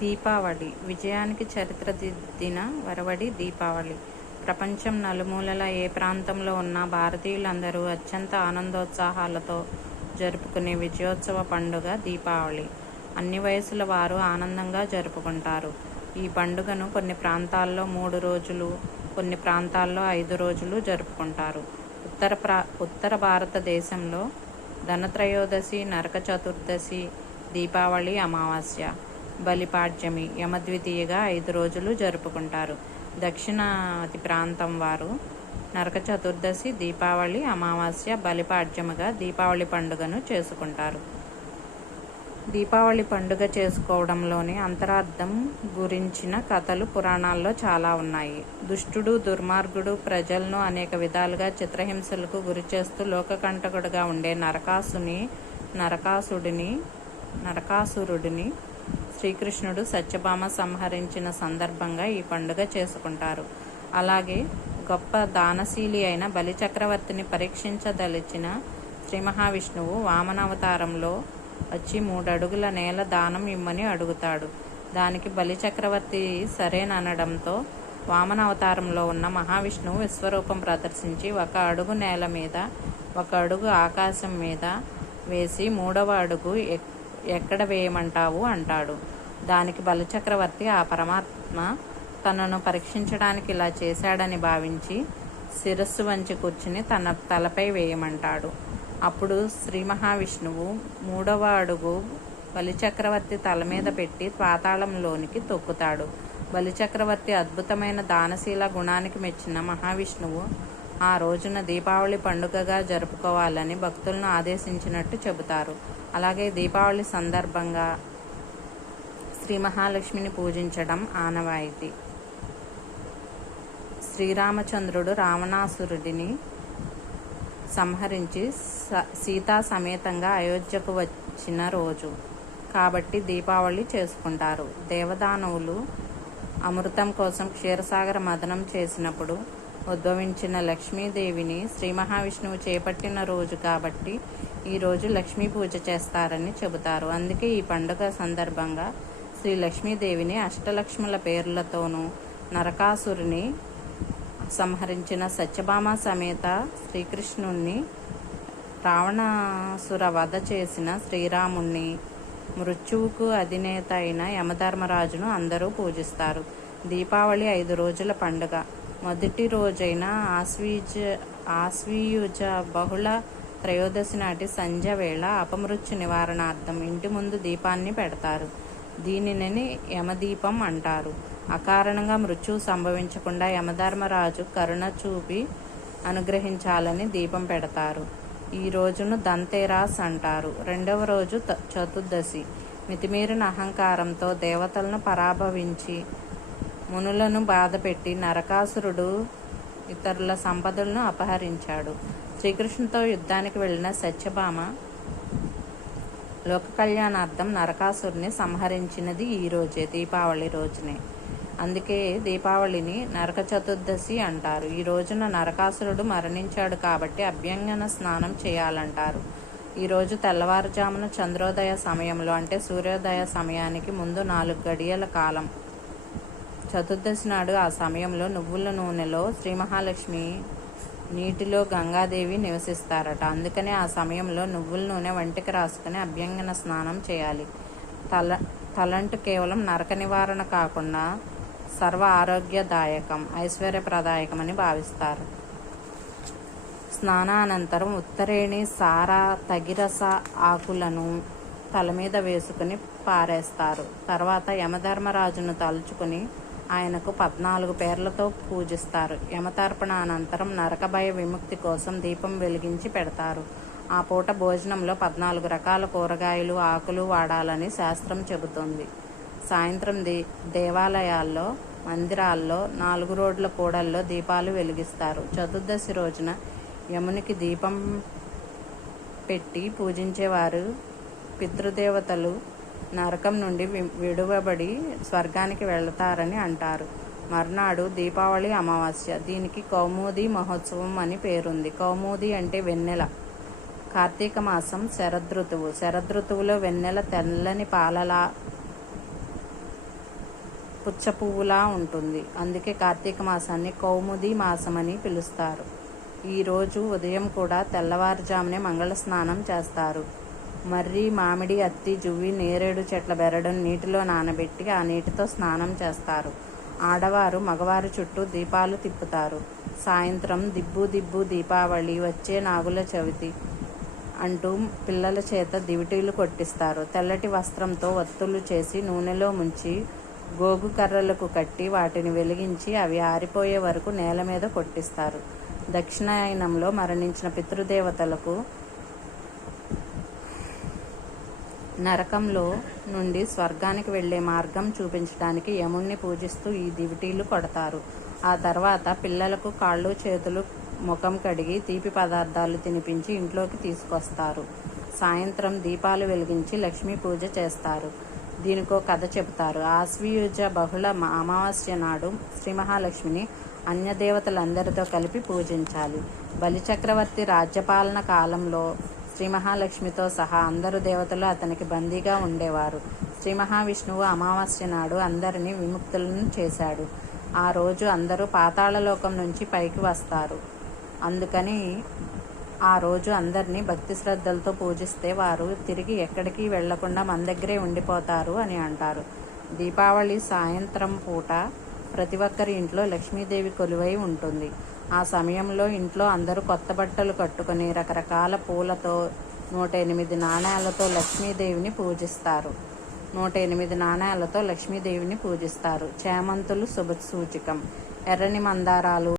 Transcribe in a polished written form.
దీపావళి విజయానికి చరిత్ర దిద్దిన వరవడి దీపావళి. ప్రపంచం నలుమూలలా ఏ ప్రాంతంలో ఉన్న భారతీయులందరూ అత్యంత ఆనందోత్సాహాలతో జరుపుకునే విజయోత్సవ పండుగ దీపావళి. అన్ని వయసుల వారు ఆనందంగా జరుపుకుంటారు. ఈ పండుగను కొన్ని ప్రాంతాల్లో 3 రోజులు, కొన్ని ప్రాంతాల్లో 5 రోజులు జరుపుకుంటారు. ఉత్తర భారతదేశంలో ధనత్రయోదశి, నరక చతుర్దశి, దీపావళి, అమావాస్య, బలిపాడ్యమి, యమద్వితీయగా 5 రోజులు జరుపుకుంటారు. దక్షిణాది ప్రాంతం వారు నరక చతుర్దశి, దీపావళి, అమావాస్య, బలిపాడ్యమిగా దీపావళి పండుగను చేసుకుంటారు. దీపావళి పండుగ చేసుకోవడంలోని అంతరార్థం గురించిన కథలు పురాణాల్లో చాలా ఉన్నాయి. దుష్టుడు, దుర్మార్గుడు, ప్రజలను అనేక విధాలుగా చిత్రహింసలకు గురిచేస్తూ లోకకంటకుడుగా ఉండే నరకాసురుడిని శ్రీకృష్ణుడు సత్యభామ సంహరించిన సందర్భంగా ఈ పండుగ చేసుకుంటారు. అలాగే గొప్ప దానశీలి అయిన బలిచక్రవర్తిని పరీక్షించదలిచిన శ్రీ మహావిష్ణువు వామన అవతారంలో వచ్చి 3 అడుగుల నేల దానం ఇమ్మని అడుగుతాడు. దానికి బలిచక్రవర్తి సరేననడంతో వామన అవతారంలో ఉన్న మహావిష్ణువు విశ్వరూపం ప్రదర్శించి 1 అడుగు నేల మీద 1 అడుగు ఆకాశం మీద వేసి 3వ అడుగు ఎక్కడ వేయమంటావు అంటాడు. దానికి బలిచక్రవర్తి ఆ పరమాత్మ తనను పరీక్షించడానికి ఇలా చేశాడని భావించి శిరస్సు వంచి కూర్చుని తన తలపై వేయమంటాడు. అప్పుడు శ్రీ మహావిష్ణువు 3వ అడుగు బలిచక్రవర్తి తల మీద పెట్టి పాతాళంలోనికి తొక్కుతాడు. బలిచక్రవర్తి అద్భుతమైన దానశీల గుణానికి మెచ్చిన మహావిష్ణువు ఆ రోజున దీపావళి పండుగగా జరుపుకోవాలని భక్తులను ఆదేశించినట్టు చెబుతారు. అలాగే దీపావళి సందర్భంగా శ్రీ మహాలక్ష్మిని పూజించడం ఆనవాయితీ. శ్రీరామచంద్రుడు రావణాసురుడిని సంహరించి సీతా సమేతంగా అయోధ్యకు వచ్చిన రోజు కాబట్టి దీపావళి చేసుకుంటారు. దేవదానవులు అమృతం కోసం క్షీరసాగర మథనం చేసినప్పుడు ఉద్భవించిన లక్ష్మీదేవిని శ్రీ మహావిష్ణువు చేపట్టిన రోజు కాబట్టి ఈ రోజు లక్ష్మీ పూజ చేస్తారని చెబుతారు. అందుకే ఈ పండుగ సందర్భంగా శ్రీ లక్ష్మీదేవిని అష్టలక్ష్ముల పేర్లతోనూ, నరకాసురుని సంహరించిన సత్యభామ సమేత శ్రీకృష్ణుణ్ణి, రావణాసుర వధ చేసిన శ్రీరాముణ్ణి, మృత్యువుకు అధినేత అయిన యమధర్మరాజును అందరూ పూజిస్తారు. దీపావళి 5 రోజుల పండుగ. మొదటి రోజైన ఆశ్వీయుజ బహుళ త్రయోదశి నాటి సంధ్య వేళ అపమృత్యు నివారణార్థం ఇంటి ముందు దీపాన్ని పెడతారు. దీనిని యమదీపం అంటారు. అకారణంగా మృత్యువు సంభవించకుండా యమధర్మరాజు కరుణ చూపి అనుగ్రహించాలని దీపం పెడతారు. ఈ రోజును ధన్తేరాస్ అంటారు. 2వ రోజు చతుర్దశి. మితిమీరిన అహంకారంతో దేవతలను పరాభవించి మునులను బాధపెట్టి నరకాసురుడు ఇతరుల సంపదలను అపహరించాడు. శ్రీకృష్ణుతో యుద్ధానికి వెళ్లిన సత్యభామ లోక కళ్యాణార్థం నరకాసురుని సంహరించినది ఈ రోజే, దీపావళి రోజునే. అందుకే దీపావళిని నరక చతుర్దశి అంటారు. ఈ రోజున నరకాసురుడు మరణించాడు కాబట్టి అభ్యంగన స్నానం చేయాలంటారు. ఈరోజు తెల్లవారుజామున చంద్రోదయ సమయంలో అంటే సూర్యోదయ సమయానికి ముందు 4 గడియల కాలం. చతుర్దశి నాడు ఆ సమయంలో నువ్వుల నూనెలో శ్రీ మహాలక్ష్మి, నీటిలో గంగాదేవి నివసిస్తారట. అందుకనే ఆ సమయంలో నువ్వుల నూనె వంటికి రాసుకుని అభ్యంగన స్నానం చేయాలి. తలంటు కేవలం నరక నివారణ కాకుండా సర్వ ఆరోగ్యదాయకం, ఐశ్వర్యప్రదాయకమని భావిస్తారు. స్నానానంతరం ఉత్తరేణి, సార, తగిరస ఆకులను తల మీద వేసుకుని పారేస్తారు. తర్వాత యమధర్మరాజును తలుచుకుని ఆయనకు 14 పేర్లతో పూజిస్తారు. యమతర్పణ అనంతరం నరక భయ విముక్తి కోసం దీపం వెలిగించి పెడతారు. ఆ పూట భోజనంలో 14 రకాల కూరగాయలు, ఆకులు వాడాలని శాస్త్రం చెబుతోంది. సాయంత్రం దేవాలయాల్లో, మందిరాల్లో, 4 రోడ్ల కూడల్లో దీపాలు వెలిగిస్తారు. చతుర్దశి రోజున యమునికి దీపం పెట్టి పూజించేవారు పితృదేవతలు నరకం నుండి విడువబడి స్వర్గానికి వెళతారని అంటారు. మర్నాడు దీపావళి అమావాస్య. దీనికి కౌముది మహోత్సవం అని పేరుంది. కౌముది అంటే వెన్నెల. కార్తీక మాసం శరదృతువు. శరదృతువులో వెన్నెల తెల్లని పాలలా పుచ్చ పువ్వులా ఉంటుంది. అందుకే కార్తీక మాసాన్ని కౌముది మాసమని పిలుస్తారు. ఈరోజు ఉదయం కూడా తెల్లవారుజామునే మంగళ స్నానం చేస్తారు. మర్రి, మామిడి, అత్తి, జువ్వి, నేరేడు చెట్ల బెరడును నీటిలో నానబెట్టి ఆ నీటితో స్నానం చేస్తారు. ఆడవారు మగవారి చుట్టూ దీపాలు తిప్పుతారు. సాయంత్రం దిబ్బు దిబ్బు దీపావళి, వచ్చే నాగుల చవితి అంటూ పిల్లల చేత దివిటీలు కొట్టిస్తారు. తెల్లటి వస్త్రంతో ఒత్తులు చేసి నూనెలో ముంచి గోగు కర్రలకు కట్టి వాటిని వెలిగించి అవి ఆరిపోయే వరకు నేల మీద కొట్టిస్తారు. దక్షిణాయనంలో మరణించిన పితృదేవతలకు నరకంలో నుండి స్వర్గానికి వెళ్లే మార్గం చూపించడానికి యముణ్ణి పూజిస్తూ ఈ దివిటీలు కొడతారు. ఆ తర్వాత పిల్లలకు కాళ్ళు చేతులు ముఖం కడిగి తీపి పదార్థాలు తినిపించి ఇంట్లోకి తీసుకొస్తారు. సాయంత్రం దీపాలు వెలిగించి లక్ష్మీ పూజ చేస్తారు. దీనికో కథ చెబుతారు. ఆశ్వయుజ బహుళ అమావాస్య నాడు శ్రీ మహాలక్ష్మిని అన్యదేవతలందరితో కలిపి పూజించాలి. బలిచక్రవర్తి రాజ్యపాలన కాలంలో శ్రీ మహాలక్ష్మితో సహా అందరు దేవతలు అతనికి బందీగా ఉండేవారు. శ్రీ మహావిష్ణువు అమావాస్య నాడు అందరినీ విముక్తులను చేశాడు. ఆ రోజు అందరూ పాతాళలోకం నుంచి పైకి వస్తారు. అందుకని ఆ రోజు అందరినీ భక్తి శ్రద్ధలతో పూజిస్తే వారు తిరిగి ఎక్కడికి వెళ్లకుండా మన దగ్గరే ఉండిపోతారు అని అంటారు. దీపావళి సాయంత్రం పూట ప్రతి ఒక్కరి ఇంట్లో లక్ష్మీదేవి కొలువై ఉంటుంది. ఆ సమయంలో ఇంట్లో అందరూ కొత్త బట్టలు కట్టుకుని రకరకాల పూలతో 108 నాణేలతో లక్ష్మీదేవిని పూజిస్తారు. 108 నాణేలతో లక్ష్మీదేవిని పూజిస్తారు. చేమంతులు శుభ సూచికం. ఎర్రని మందారాలు